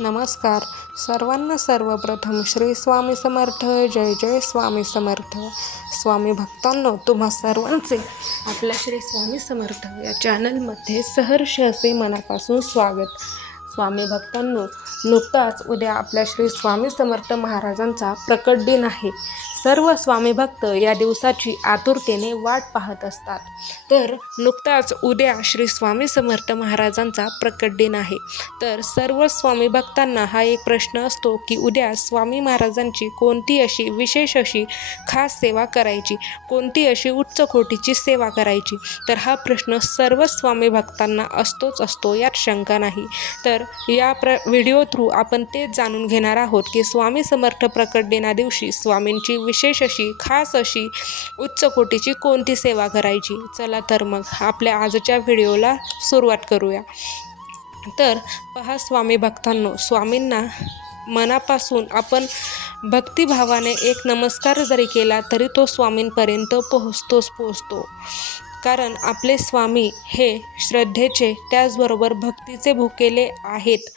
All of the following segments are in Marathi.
नमस्कार सर्वांना. सर्वप्रथम श्री स्वामी समर्थ. जय जय स्वामी समर्थ. स्वामी भक्तांनो, तुम्हा सर्वांचे आपल्या श्री स्वामी समर्थ या चॅनलमध्ये सहर्ष असे मनापासून स्वागत. स्वामी भक्तांनो, नुकताच उद्या आपल्या श्री स्वामी समर्थ महाराजांचा प्रकट दिन आहे. सर्व स्वामी भक्त या दिवसाची आतुरतेने वाट पाहत असतात. तर नुकताच उद्या श्री स्वामी समर्थ महाराजांचा प्रकट दिन आहे. तर सर्व स्वामी भक्तांना हा एक प्रश्न असतो की उद्या स्वामी महाराजांची कोणती अशी विशेष अशी खास सेवा करायची, कोणती अशी उच्च कोटीची सेवा करायची. तर हा प्रश्न सर्व स्वामी भक्तांना असतो, यात शंका नाही. तर या व्हिडिओ थ्रू आपण तेच जाणून घेणार आहोत की स्वामी समर्थ प्रकट दिना दिवशी स्वामींची विशेष अशी खास अशी उच्च कोटीची कोणती सेवा करायची. चला तर मग आपल्या आजच्या व्हिडिओला सुरुवात करूया. तर पहा स्वामी भक्तांनो, स्वामींना मनापासून आपण भक्तिभावाने एक नमस्कार जरी केला तरी तो स्वामींपर्यंत पोहोचतो. कारण आपले स्वामी हे श्रद्धेचे त्याचबरोबर भक्तीचे भुकेले आहेत,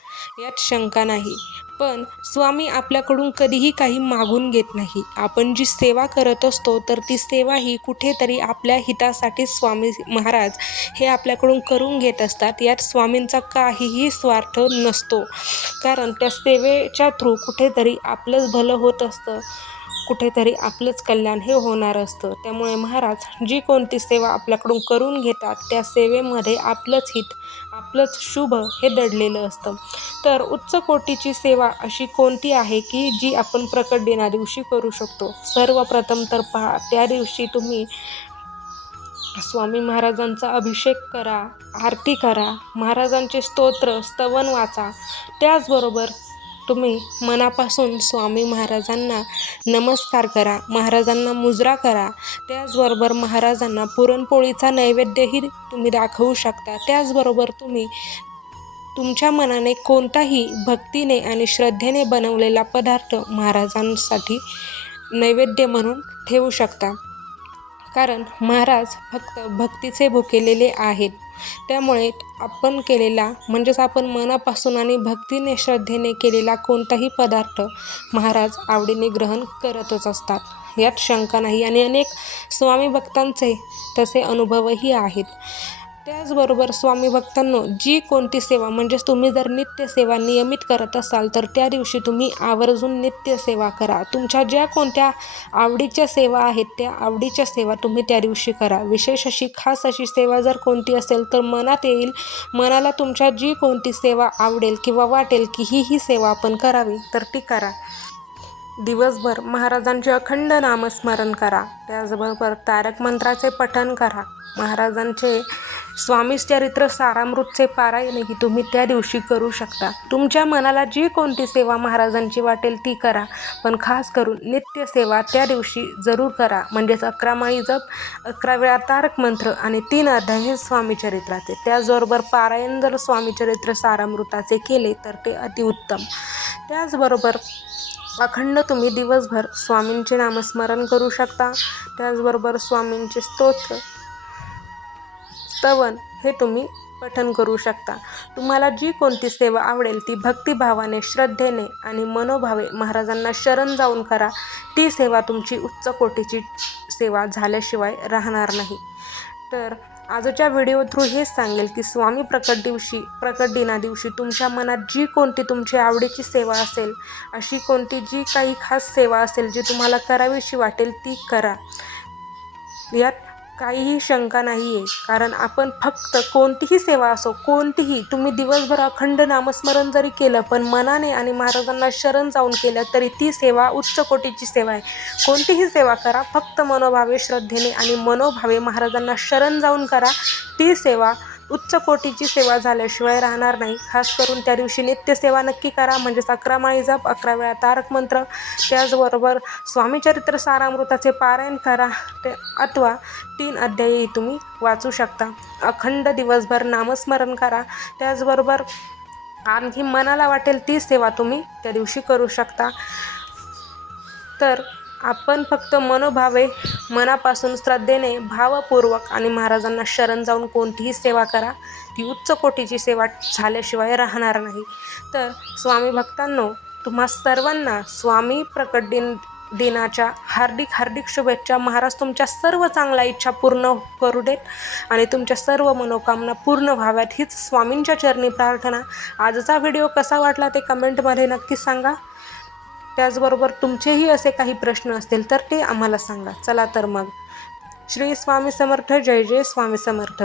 यात शंका नाही. पण स्वामी आपल्याकडून कधीही काही मागून घेत नाही. आपण जी सेवा करत असतो तर ती सेवा ही कुठेतरी आपल्या हितासाठी स्वामी महाराज हे आपल्याकडून करून घेत असतात. यात स्वामींचा काहीही स्वार्थ नसतो. कारण त्या सेवेच्या थ्रू कुठेतरी आपलंच भलं होत असतं, कुठेतरी आपलंच कल्याण हे होणार असतं. त्यामुळे महाराज जी कोणती सेवा आपल्याकडून करून घेतात त्या सेवेमध्ये आपलंच हित, आपलंच शुभ हे दडलेलं असतं. तर उच्च कोटीची सेवा अशी कोणती आहे की जी आपण प्रकट दिना दिवशी करू शकतो. सर्वप्रथम तर पहा, त्या दिवशी तुम्ही स्वामी महाराजांचा अभिषेक करा, आरती करा, महाराजांचे स्तोत्र स्तवन वाचा. त्याचबरोबर तुम्ही मनापासून स्वामी महाराजांना नमस्कार करा, महाराजांना मुजरा करा. त्याचबरोबर महाराजांना पुरणपोळीचा नैवेद्यही तुम्ही दाखवू शकता. त्याचबरोबर तुम्ही तुमच्या मनाने कोणताही भक्तीने आणि श्रद्धेने बनवलेला पदार्थ महाराजांसाठी नैवेद्य म्हणून ठेवू शकता. कारण महाराज फक्त भक्तीचे भुकेलेले आहेत. त्यामुळे आपण केलेला म्हणजेच आपण मनापासून आणि भक्तीने श्रद्धेने केलेला कोणताही पदार्थ महाराज आवडीने ग्रहण करतच असतात, यात शंका नाही. आणि अनेक स्वामी भक्तांचे तसे अनुभवही आहेत. त्याचबरोबर स्वामी भक्तांनो, जी कोणती सेवा म्हणजेच तुम्ही जर नित्य सेवा नियमित करत असाल तर त्या दिवशी तुम्ही आवर्जून नित्य सेवा करा. तुमच्या ज्या कोणत्या आवडीच्या सेवा आहेत त्या आवडीच्या सेवा तुम्ही त्या दिवशी करा. विशेष अशी खास अशी सेवा जर कोणती असेल तर मनात येईल, मनाला तुमच्या जी कोणती सेवा आवडेल किंवा वाटेल की ही सेवा आपण करावी तर ती करा. दिवसभर महाराजांचे अखंड नामस्मरण करा. त्याचबरोबर तारक मंत्राचे पठण करा. महाराजांचे स्वामी चरित्र सारामृतचे पारायणही तुम्ही त्या दिवशी करू शकता. तुमच्या मनाला जी कोणती सेवा महाराजांची वाटेल ती करा. पण खास करून नित्य सेवा त्या दिवशी जरूर करा. म्हणजेच 11 माळी जप, 11 वेळा तारक मंत्र आणि 3 अध्याय हे स्वामी चरित्राचे. त्याचबरोबर पारायण जर स्वामी चरित्र सारामृताचे केले तर ते अतिउत्तम. त्याचबरोबर अखंड तुम्ही दिवसभर स्वामींचे नामस्मरण करू शकता. त्याचबरोबर स्वामींचे स्तोत्र स्तवन हे तुम्ही पठण करू शकता. तुम्हाला जी कोणती सेवा आवडेल ती भक्तिभावाने श्रद्धेने आणि मनोभावे महाराजांना शरण जाऊन करा. ती सेवा तुमची उच्च कोटीची सेवा झाल्याशिवाय राहणार नाही. तर आजच्या व्हिडिओ थ्रू हेच सांगेल की स्वामी प्रकट दिना दिवशी तुमच्या मनात जी कोणती तुमची आवडीची सेवा असेल, अशी कोणती जी काही खास सेवा असेल जी तुम्हाला करावीशी वाटेल ती करा. यात काहीही शंका नाही आहे. कारण आपण फक्त कोणतीही सेवा असो, कोणतीही तुम्ही दिवसभर अखंड नामस्मरण जरी केलं पण मनाने आणि महाराजांना शरण जाऊन केलं तरी ती सेवा उच्च कोटीची सेवा आहे. कोणतीही सेवा करा, फक्त मनोभावे श्रद्धेने आणि मनोभावे महाराजांना शरण जाऊन करा. ती सेवा उच्च कोटीची सेवा झाल्याशिवाय राहणार नाही. खास करून त्या दिवशी नित्यसेवा नक्की करा. म्हणजेच 11 माळी जप, 11 वेळा तारक मंत्र, त्याचबरोबर स्वामी चरित्र सारामृताचे पारायण करा. अथवा 3 अध्यायही तुम्ही वाचू शकता. अखंड दिवसभर नामस्मरण करा. त्याचबरोबर आणखी मनाला वाटेल ती सेवा तुम्ही त्या दिवशी करू शकता. तर आपण फक्त मनोभावे मनापासून श्रद्धेने भावपूर्वक आणि महाराजांना शरण जाऊन कोणतीही सेवा करा, ती उच्च कोटीची सेवा झाल्याशिवाय राहणार नाही. तर स्वामी भक्तांनो, तुम्हा सर्वांना स्वामी प्रकट दिनाच्या हार्दिक शुभेच्छा. महाराज तुमच्या सर्व चांगल्या इच्छा पूर्ण करू देत आणि तुमच्या सर्व मनोकामना पूर्ण व्हाव्यात, हीच स्वामींच्या चरणी प्रार्थना. आजचा व्हिडिओ कसा वाटला ते कमेंटमध्ये नक्की सांगा. त्याचबरोबर तुमचेही असे काही प्रश्न असतील तर ते आम्हाला सांगा. चला तर मग, श्री स्वामी समर्थ. जय जय स्वामी समर्थ.